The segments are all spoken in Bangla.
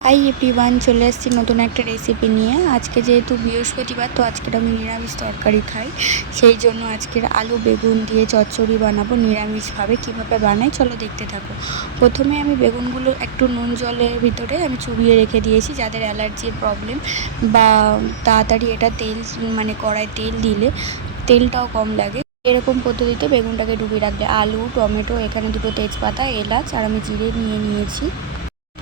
হাই এভরিওয়ান, চলে এসেছি নতুন একটা রেসিপি নিয়ে। আজকে যেহেতু বৃহস্পতিবার, তো আজকের আমি নিরামিষ তরকারি খাই। সেই জন্য আজকের আলু বেগুন দিয়ে চচ্চড়ি বানাবো নিরামিষভাবে। কীভাবে বানাই চলো দেখতে থাকো। প্রথমে আমি বেগুনগুলো একটু নুন জলের ভিতরে আমি চুবিয়ে রেখে দিয়েছি, যাদের অ্যালার্জির প্রবলেম বা তাড়াতাড়ি এটা তেল কড়াই তেল দিলে তেলটাও কম লাগে, এরকম পদ্ধতিতে বেগুনটাকে ডুবিয়ে রাখলে আলু টমেটো, এখানে দুটো তেজপাতা, এলাচ আর আমি জিরে নিয়ে নিয়েছি।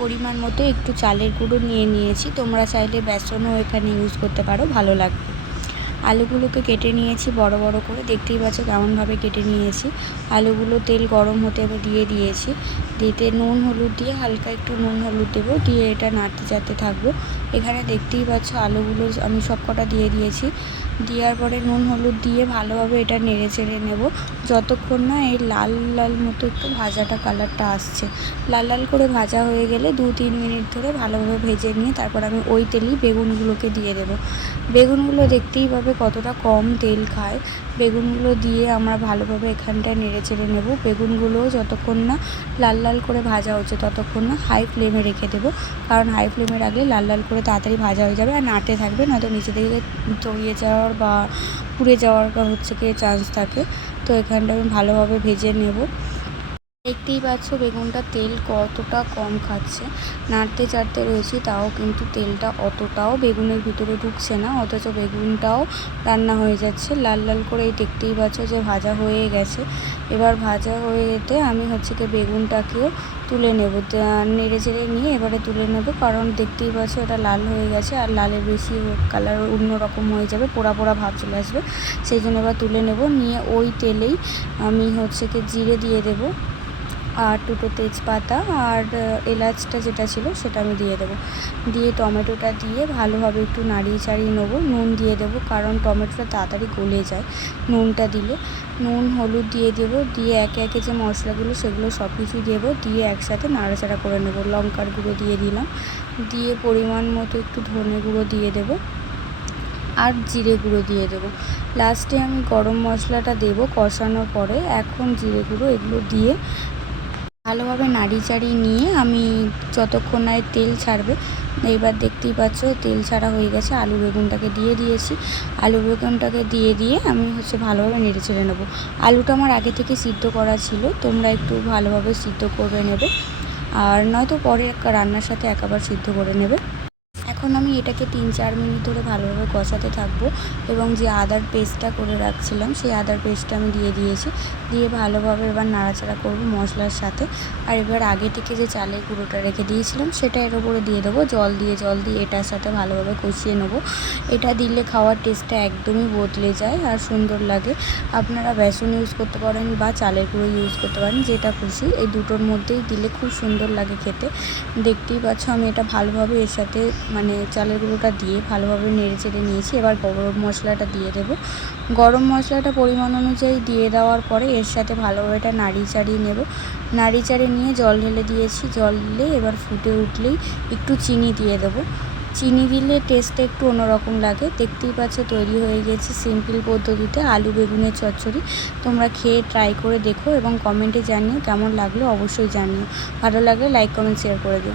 পরিমাণ মতো একটু চালের গুঁড়ো নিয়ে নিয়েছি, তোমরা চাইলে বেসনও এখানে ইউজ করতে পারো, ভালো লাগবে। আলুগুলোকে কেটে নিয়েছি বড় বড় করে, দেখতেই পাচ্ছ কেমনভাবে কেটে নিয়েছি। আলুগুলো তেল গরম হতে আমি দিয়ে দিয়েছি। দিতে নুন হলুদ দিয়ে হালকা একটু নুন হলুদ দেবো, দিয়ে এটা নাড়তে চাড়তে থাকবো। এখানে দেখতেই পাচ্ছ আলুগুলো আমি সব কটা দিয়ে দিয়েছি। দেওয়ার পরে নুন হলুদ দিয়ে ভালোভাবে এটা নেড়ে চেড়ে নেব, যতক্ষণ না এই লাল লাল মতো একটু ভাজাটা কালারটা আসছে। লাল লাল করে ভাজা হয়ে গেলে 2-3 মিনিট ধরে ভালোভাবে ভেজে নিয়ে তারপর আমি ওই তেলেই বেগুনগুলোকে দিয়ে দেবো। বেগুনগুলো দেখতেই পাবে কতটা কম তেল খায়। বেগুনগুলো দিয়ে আমরা ভালোভাবে এখানটায় নেড়ে চেড়ে নেব। বেগুনগুলো যতক্ষণ না লাল লাল করে ভাজা হচ্ছে ততক্ষণ না হাই ফ্লেমে রেখে দেবো, কারণ হাই ফ্লেমে রাখলে লাল লাল করে তাড়াতাড়ি ভাজা হয়ে যাবে আর নাড়তে থাকবে, নয়তো নিচে থেকে তলিয়ে যাওয়ার বা পুড়ে যাওয়ার কি চান্স থাকে। তো এখানটা আমি ভালোভাবে ভেজে নেব। দেখতেই পাচ্ছ বেগুনটা তেল কতটা কম খাচ্ছে। নাড়তে চাড়তে রয়েছি, তাও কিন্তু তেলটা অতটাও বেগুনের ভিতরে ঢুকছে না, অথচ বেগুনটাও রান্না হয়ে যাচ্ছে লাল লাল করে। দেখতেই পাচ্ছ যে ভাজা হয়ে গেছে। এবার ভাজা হয়ে যেতে আমি বেগুনটাকেও তুলে নেব, নেড়ে চেড়ে নিয়ে এবারে তুলে নেব, কারণ দেখতেই পাচ্ছ এটা লাল হয়ে গেছে আর লালের বেশি কালার অন্যরকম হয়ে যাবে, পোড়া পোড়া ভাব চলে আসবে। সেই জন্য এবার তুলে নেব, নিয়ে ওই তেলেই আমি জিরে দিয়ে দেবো আর দুটো তেজপাতা আর এলাচটা যেটা ছিল সেটা আমি দিয়ে দেবো। দিয়ে টমেটোটা দিয়ে ভালোভাবে একটু নাড়িয়ে চাড়িয়ে নেবো। নুন দিয়ে দেবো, কারণ টমেটোটা তাড়াতাড়ি গলে যায় নুনটা দিলে। নুন হলুদ দিয়ে দেবো, দিয়ে একে একে যে মশলাগুলো সেগুলো সব কিছুই দেবো, দিয়ে একসাথে নাড়াচাড়া করে নেবো। লঙ্কার গুঁড়ো দিয়ে দিলাম, দিয়ে পরিমাণ মতো একটু ধনে গুঁড়ো দিয়ে দেবো আর জিরে গুঁড়ো দিয়ে দেবো। লাস্টে আমি গরম মশলাটা দেবো কষানোর পরে। এখন জিরে গুঁড়ো এগুলো দিয়ে ভালোভাবে নাড়িয়ে চাড়িয়ে নিয়ে আমি যতক্ষণ না তেল ছাড়বে, এবার দেখতেই পাচ্ছ তেল ছাড়া হয়ে গেছে। আলু বেগুনটাকে দিয়ে দিয়েছি। আলু বেগুনটাকে দিয়ে আমি ভালোভাবে নেড়ে চেড়ে নেবো। আলুটা আমার আগে থেকে সিদ্ধ করা ছিল, তোমরা একটু ভালোভাবে সিদ্ধ করে নেবে, আর নয়তো পরে রান্নার সাথে একেবারে সিদ্ধ করে নেবে। এখন আমি এটাকে 3-4 মিনিট ধরে ভালোভাবে কষাতে থাকবো, এবং যে আদার পেস্টটা করে রাখছিলাম সেই আদার পেস্টটা আমি দিয়ে দিয়েছি। দিয়ে ভালোভাবে এবার নাড়াচাড়া করব মশলার সাথে। আর এবার আগে থেকে যে চালের গুঁড়োটা রেখে দিয়েছিলাম সেটা এর উপরে দিয়ে দেবো, জল দিয়ে এটার সাথে ভালোভাবে কষিয়ে নেবো। এটা দিলে খাওয়ার টেস্টটা একদমই বদলে যায় আর সুন্দর লাগে। আপনারা বেসন ইউজ করতে পারেন বা চালের গুঁড়ো ইউজ করতে পারেন, যেটা খুশি। এই দুটোর মধ্যেই দিলে খুব সুন্দর লাগে খেতে। দেখতেই পাচ্ছ আমি এটা ভালোভাবে এর সাথে চালের গুঁড়োটা দিয়ে ভালোভাবে নেড়ে চেড়ে নিয়েছি। এবার গরম মশলাটা দিয়ে দেবো। গরম মশলাটা পরিমাণ অনুযায়ী দিয়ে দেওয়ার পরে এর সাথে ভালোভাবে এটা নাড়িয়ে চাড়িয়ে নেব। নাড়িয়ে চাড়িয়ে নিয়ে জল ঢেলে দিয়েছি। জল দিলে এবার ফুটে উঠলেই একটু চিনি দিয়ে দেবো। চিনি দিলে টেস্টটা একটু অন্যরকম লাগে। দেখতেই পাচ্ছ তৈরি হয়ে গেছে সিম্পল পদ্ধতিতে আলু বেগুনের চচ্চড়ি। তোমরা খেয়ে ট্রাই করে দেখো এবং কমেন্টে জানিও কেমন লাগলো, অবশ্যই জানিও। ভালো লাগলে লাইক কমেন্ট শেয়ার করে দিও।